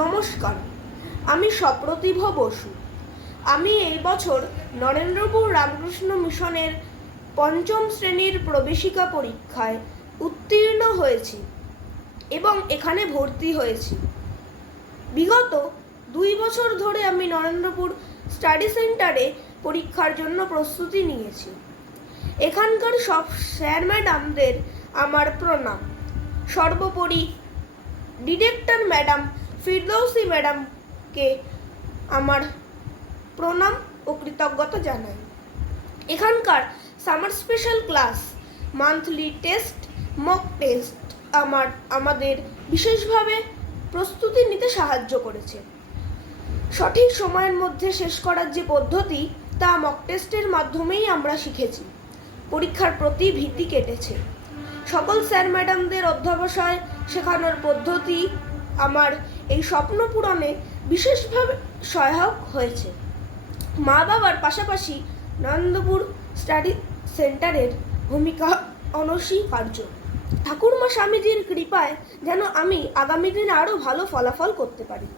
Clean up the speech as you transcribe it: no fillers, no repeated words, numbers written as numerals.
নমস্কার, আমি সপ্রতিভ বসু। আমি এই বছর নরেন্দ্রপুর রামকৃষ্ণ মিশনের পঞ্চম শ্রেণীর প্রবেশিকা পরীক্ষায় উত্তীর্ণ হয়েছি এবং এখানে ভর্তি হয়েছি। বিগত 2 বছর ধরে আমি নরেন্দ্রপুর স্টাডি সেন্টারে পরীক্ষার জন্য প্রস্তুতি নিয়েছি। এখানকার সব স্যার ম্যাডামদের আমার প্রণাম। সর্বোপরি ডিরেক্টর ম্যাডাম ফিরদৌসী ম্যাডামকে আমার প্রণাম ও কৃতজ্ঞতা জানাই। এখানকার summer special class, monthly test, mock test আমাদের বিশেষভাবে প্রস্তুতি নিতে সাহায্য করেছে। সঠিক সময়ের মধ্যে শেষ করার যে পদ্ধতি, তা মক টেস্টের মাধ্যমেই আমরা শিখেছি। পরীক্ষার প্রতি ভীতি কেটেছে। সকল স্যার ম্যাডামদের অধ্যবসায় শেখানোর পদ্ধতি আমার এই স্বপ্ন পূরণে বিশেষভাবে সহায়ক হয়েছে। মা বাবার পাশাপাশি নরেন্দ্রপুর স্টাডি সেন্টারের ভূমিকা অনস্বীকার্য। ঠাকুরমা স্বামীজির কৃপায় যেন আমি আগামী দিনে আরও ভালো ফলাফল করতে পারি।